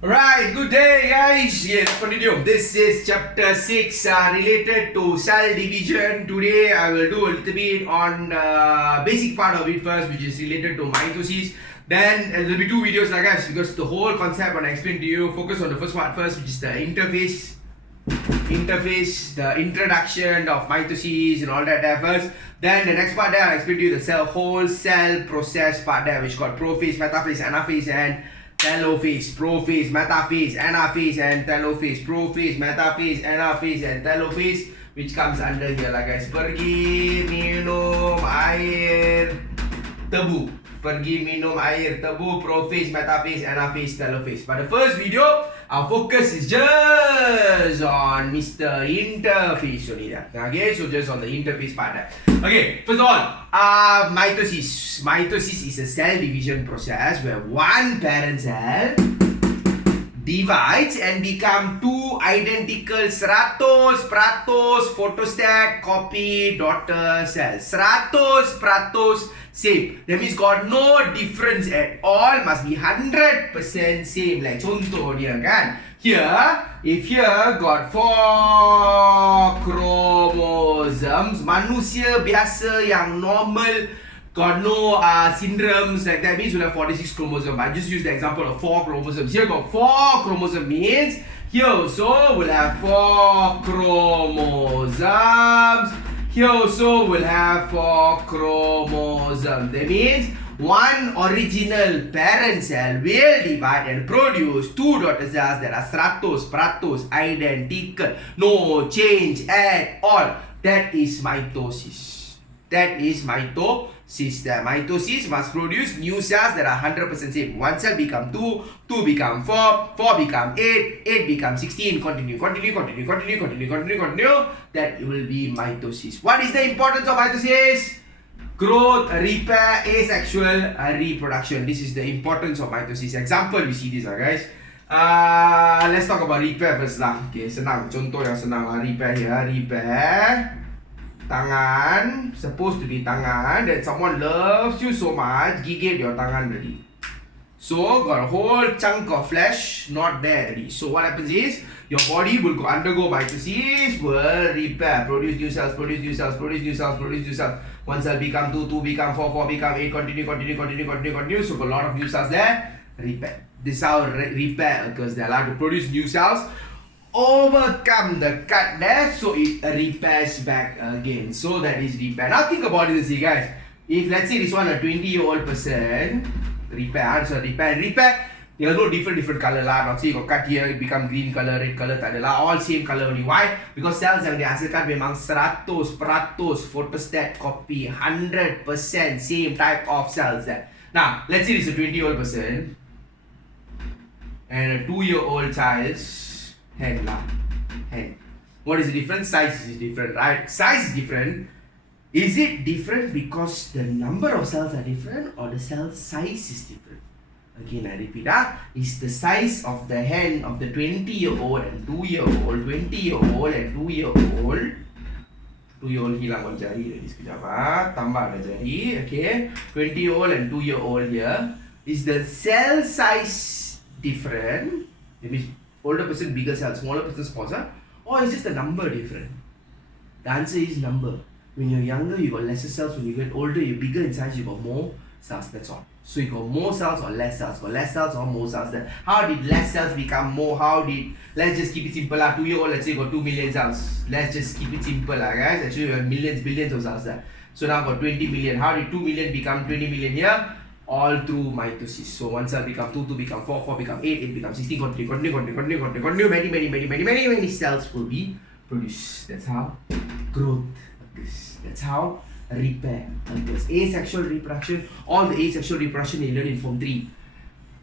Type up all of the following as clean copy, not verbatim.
Right, good day guys. Yes, continue. This is chapter 6 related to cell division. Today I will do a little bit on basic part of it first, which is related to mitosis. Then there will be two videos like guys, because the whole concept when I explain to you, focus on the first part first, which is the interface, the introduction of mitosis and all that there first. Then the next part there I'll explain to you the whole cell process part there, which got prophase, metaphase, anaphase and telophase, prophase, metaphase, anaphase and telophase, prophase, metaphase, anaphase and telophase, which comes under here lah guys. Pergi minum air tebu, pergi minum air tebu, prophase, metaphase, anaphase, telophase. But the first video, our focus is just on Mr. Interphase only there. Okay, so just on the interface part there. Okay, first of all, mitosis. Mitosis is a cell division process where one parent cell divides and become two identical stratos, pratos, photostat, copy, daughter cells. Stratos, pratos, same. That means got no difference at all. Must be 100% same. Like contoh dia kan. Here, if here got 4 chromosomes, manusia biasa yang normal got no syndromes like that means we'll have 46 chromosomes. I just use the example of 4 chromosomes. Here got 4 chromosomes means here also we'll have 4 chromosomes. Here also we'll have 4 chromosomes. That means one original parent cell will divide and produce two daughter cells that are stratos, pratos, identical. No change at all. That is mitosis. That is mitosis. The mitosis must produce new cells that are 100% same. One cell become 2, 2 become 4, 4 become 8, 8 become 16. Continue. That will be mitosis. What is the importance of mitosis? Growth, repair, asexual reproduction. This is the importance of mitosis. Example, we see this guys. Let's talk about repair first lah. Okay, senang. Contoh yang senang lah. Repair here. Repair. Tangan, supposed to be tangan, that someone loves you so much, gigit your tangan already. So got a whole chunk of flesh not there already. So what happens is your body will undergo mitosis, will repair, produce new cells. One cell become 2, 2 become 4, 4 become 8, continue. So got a lot of new cells there, repair. This is how repair occurs. They are allowed to produce new cells, overcome the cut there, so it repairs back again. So that is repair. Now think about it, see guys. If let's say this one a 20-year-old person, repair, they are no different color lah. Not say you got cut here, it become green color, red color, tak ada lah. All same color only. Why? Because cells yang dihasilkan memang stratos, pratos, photostat, copy, 100% same type of cells there. Now, let's say this is a 20-year-old person and a 2-year-old child's hand lah. Hand. What is the difference? Size is different, right? Size is different. Is it different because the number of cells are different or the cell size is different? Again, I repeat, is the size of the hand of the 20-year-old and 2-year-old, 20-year-old and 2-year-old. 2-year-old hilang one jari lagi sekejap, tambah lagi jari, okay. 20-year-old and 2-year-old here. Is the cell size different? Maybe older person bigger cell, smaller person small cell, or is just the number different? The answer is number. When you're younger, you got lesser cells. When you get older, you're bigger in size, you got more cells. That's all. So you got more cells or less cells? Got less cells or more cells? Then how did less cells become more? Let's just keep it simple lah. 2-year-old, let's say got 2 million cells. Let's just keep it simple lah guys. Actually you have millions, billions of cells there. So now got 20 million. How did 2 million become 20 million here? All through mitosis. So one cell become 2, 2 become 4, 4 become 8, 8 become 16, continue. Many cells will be produced. That's how growth occurs. That's how repair occurs. Asexual reproduction, all the asexual reproduction you learn in Form 3.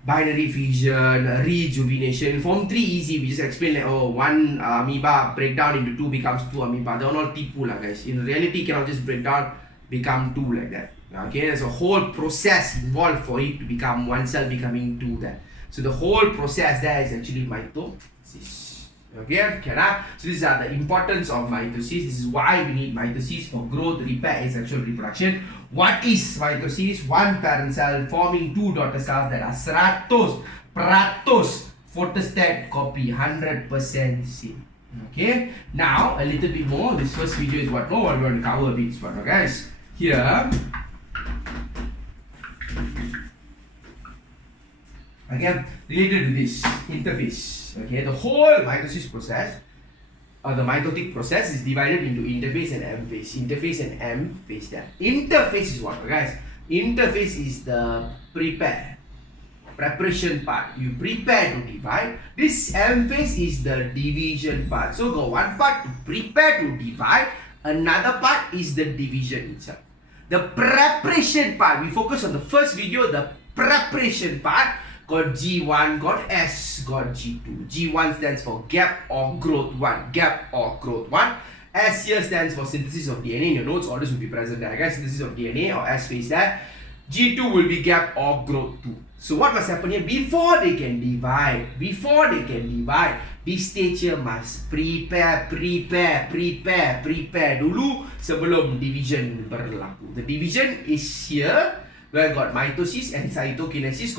Binary fission, rejuvenation. In Form 3 easy, we just explain like, one amoeba break down into 2 becomes 2 amoeba. They're all tipu lah guys. In reality, cannot just break down, become 2 like that. Okay, there's a whole process involved for it to become one cell becoming 2 there. So the whole process there is actually mitosis. Okay, so these are the importance of mitosis. This is why we need mitosis for growth, repair, asexual reproduction. What is mitosis? One parent cell forming 2 daughter cells that are stratos, pratos, photostat copy, 100% same. Okay, now a little bit more. This first video is what we're going to cover a bit, guys. Here, again, related to this interface. Okay, the whole mitosis process, the mitotic process is divided into interphase and M phase. Interphase and M phase. That interface is what, guys? Interface is the preparation part. You prepare to divide. This M phase is the division part. So got one part to prepare to divide, another part is the division itself. The preparation part, we focus on the first video, the preparation part, got G1, got S, got G2. G1 stands for gap or growth 1. Gap or growth 1. S here stands for synthesis of DNA. In your notes, orders will be present there. Guys, synthesis of DNA or S phase there. G2 will be gap or growth 2. So what must happen here? Before they can divide, this stage here must prepare dulu sebelum division berlaku. The division is here, where got mitosis and cytokinesis,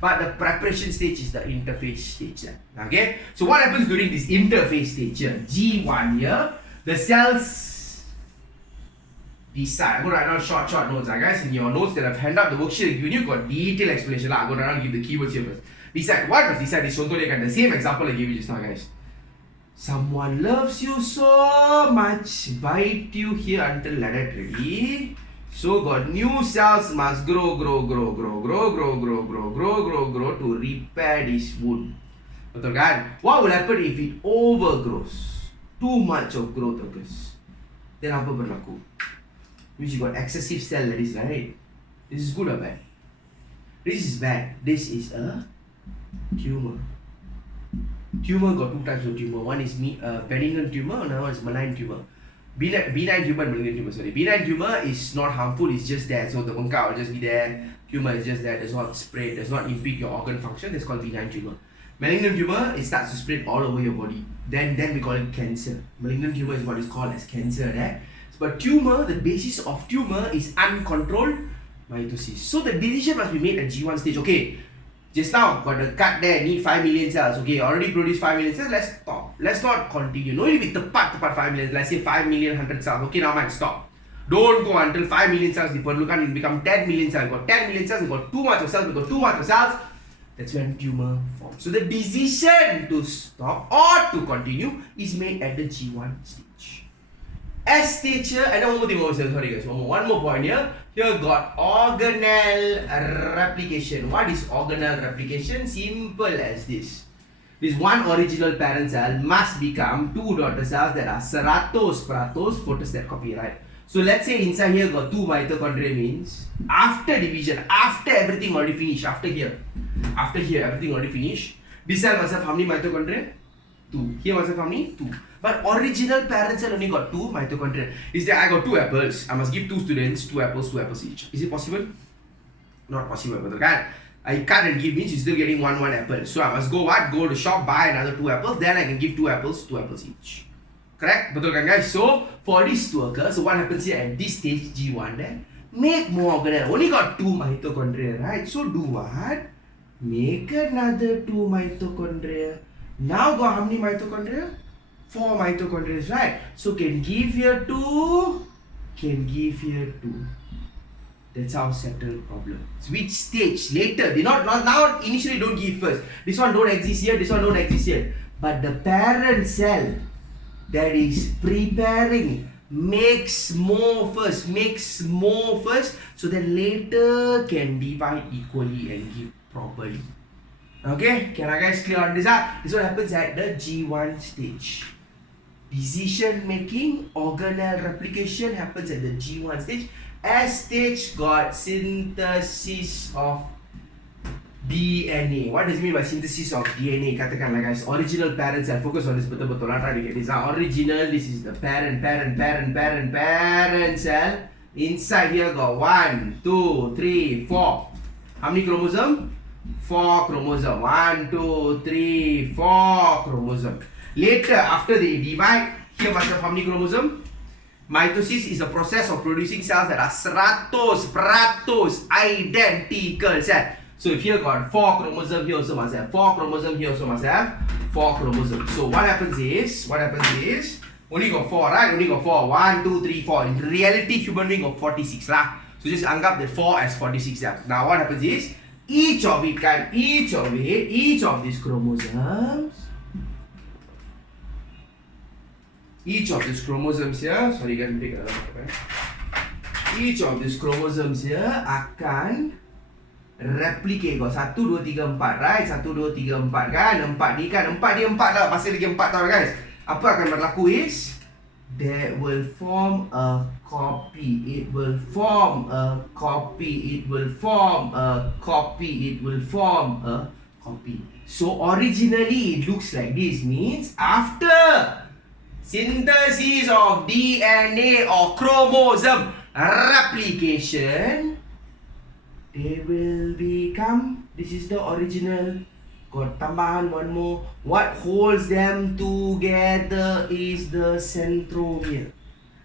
but the preparation stage is the interphase stage. Okay, so what happens during this interphase stage here? G1 here, the cells decide. I'm going to write down short notes, guys. In your notes that I've handed out the worksheet, I've given you got detailed explanation. I'm going to give the keywords here first. Decide. What must decide is the same example I gave you just now, guys. Someone loves you so much, bite you here until like that ready. So got new cells must grow to repair this wound. Betul kan? What will happen if it overgrows? Too much of growth occurs. Then apa berlaku? Which you got excessive cell, that is right. This is good or bad? This is bad. This is a tumor. Tumor got two types of tumor. One is benign tumor, another one is malign tumor. Benign tumor and malignant tumor, sorry. Benign tumor is not harmful, it's just there. So the bengkak will just be there. Tumor is just there, does not spread, does not impede your organ function. That's called benign tumor. Malignant tumor, it starts to spread all over your body. Then we call it cancer. Malignant tumor is what is called as cancer, right? But tumor, the basis of tumor is uncontrolled mitosis. So the decision must be made at G1 stage. Okay, just now got the cut there, need 5 million cells. Okay, already produced 5 million cells. Let's stop. Let's not continue. No need with the part 5 million. Let's say 5 million 100 cells. Okay, now might stop. Don't go until 5 million cells. It become 10 million cells. We got 10 million cells. We got too much of cells. We got too much of cells. That's when tumor forms. So the decision to stop or to continue is made at the G1 stage. S stage here, and one more thing, sorry guys, one more point here. Here got organelle replication. What is organelle replication? Simple as this. This one original parent cell must become two daughter cells that are 100% photostat copy, right? So let's say inside here got 2 mitochondria, means after division, after everything already finished, after here everything already finished, this cell must have how many mitochondria? 2. Here must have how many? 2. But original parent cell only got 2 mitochondria. Is that I got 2 apples, I must give 2 students 2 apples each. Is it possible? Not possible, but I cut and give means you're still getting one apple. So I must go what? Go to shop, buy another 2 apples, then I can give 2 apples each. Correct? Betul kan guys? So for this to occur, so what happens here at this stage G1 then? Make more organelle. Only got 2 mitochondria, right? So do what? Make another 2 mitochondria. Now got how many mitochondria? 4 mitochondria, right? So can give here 2, can give here 2. That's how settle problem. So which stage? Later. They not now initially don't give first. This one don't exist here, this one don't exist here. But the parent cell that is preparing makes more first, so that later can divide equally and give properly. Okay, can I guys clear on this up? This is what happens at the G1 stage. Decision making, organelle replication happens at the G1 stage. S stage got synthesis of DNA. What does it mean by synthesis of DNA? Katakanlah guys, original parent cell. Focus on this betul-betul. I'll try to get this out. Original, this is the parent cell. Inside here got 1, 2, 3, 4. How many chromosome? 4 chromosome. 1, 2, 3, 4 chromosome. Later, after they divide, here must have how many chromosome? Mitosis is a process of producing cells that are 100% identical cell. So if here got 4 chromosomes, here also must have 4 chromosomes, here also must have 4 chromosomes. So what happens is, only got 4, right? Only got 4. 1, 2, 3, 4. In reality, human being got 46 lah. So just anggap the 4 as 46 there. Now what happens is, each of these chromosomes, here, sorry guys, each of these chromosomes here akan replicate. Got 1, 2, 3, 4, right? 1, 2, 3, 4 kan? 4 ni kan? 4 dia 4 lah. Masih lagi 4 tau guys. Apa akan berlaku is, that will form a copy. It will form a copy. So originally it looks like this. Means after synthesis of DNA or chromosome replication, they will become, this is the original. Got tambahan one more. What holds them together is the centromere.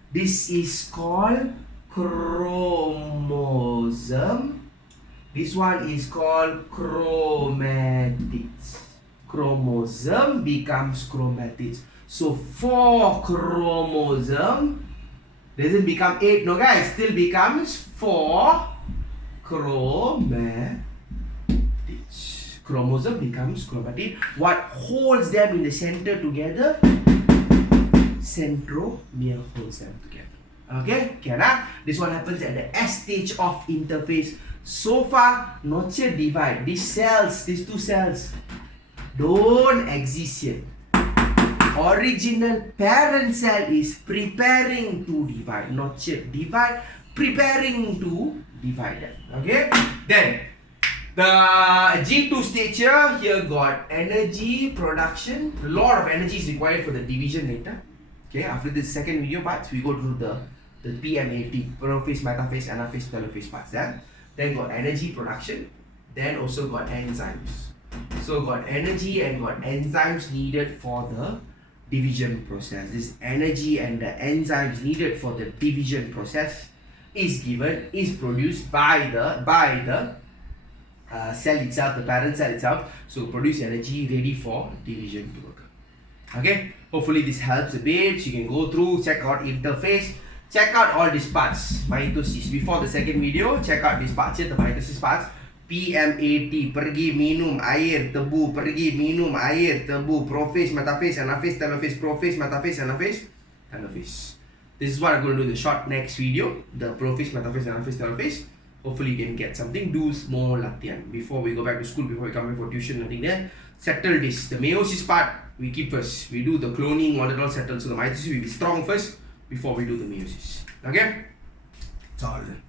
This is called chromosome. This one is called chromatids. Chromosome becomes chromatids. So 4 chromosome doesn't become 8, no guys, still becomes 4 chromatids. Chromosome becomes chromatid. What holds them in the center together? Centromere holds them together. Okay, this one happens at the S stage of interphase. So far, nurture divide. These two cells don't exist yet. Original parent cell is preparing to divide. Nurture divide, preparing to divide them. Okay, then the G2 stage here got energy production. A lot of energy is required for the division later. Okay, after this second video part, we go through the PMAT, prophase, metaphase, anaphase, telophase parts. Then got energy production. Then also got enzymes. So got energy and got enzymes needed for the division process. This energy and the enzymes needed for the division process is produced by the cell itself, the parent cell itself. So produce energy ready for division to occur. Okay, hopefully this helps a bit. You can go through, check out interphase, check out all these parts. Mitosis, before the second video, check out these parts here, the mitosis parts. PMAT, pergi minum air tebu, prophase, metaphase, anaphase, telophase, prophase, metaphase, anaphase, telophase. This is what I'm going to do in the short next video, the prophase, metaphase, anaphase, telophase. Hopefully you can get something, do more latihan before we go back to school, before we come back for tuition, nothing there. Settle this, the meiosis part we keep first. We do the cloning, all that all settled. So the mitosis will be strong first before we do the meiosis. Okay, it's all done.